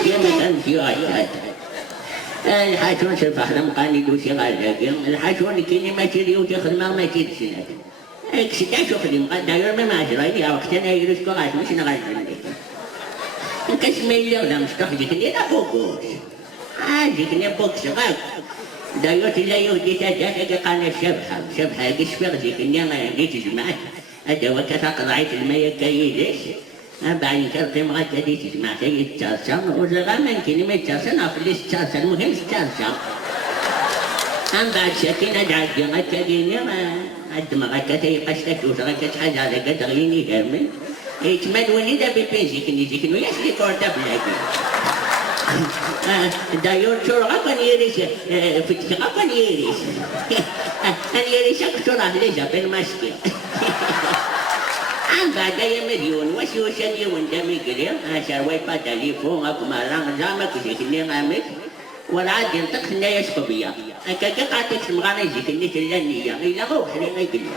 أشياء مثلا في غايات الحاجون شرفح لهم قاني دوشي غالاقين الحاجون كيني ما تري وتاخذ ما تدسنك اكسدا شوف لي داير ما ماجرين يا وقتنا يرسكو غاش مش نغاجرين كاسمي اللي ولا مفتوح جيكني لا بوكوش جيكني بوكس غاك داير لا يودي تاجاك قال شبحة كشفر جيكني ما جيت جمعت هذا وكفاك ضعيف المية كايدش بعد كرتي مغتا دي تجمع تيجي تشارشا وزغا ما يمكن ما يتشارشا نافليش تشارشا المهم تشارشا بعد شاكينا دعك غتا ديني عد مغتا تيقشتك وزغا حاجة على قد غيني هامل يتمنوني دا ببنزيك نيزيك وياش لي كورتا بلاكي دايور شورغا كان يريش فتكا كان يريش أنا يريش أكتورا ليجا بالمشكل بعد مليون وشوشني وندمي قريم عشان ويبا تليفون أكو مرام زامك وشيكني غامك والعاد ينطق خنا يشكو بيا أكاكا قاتك سمغانا يجيكني تلانية إلا غوح لي غيقلي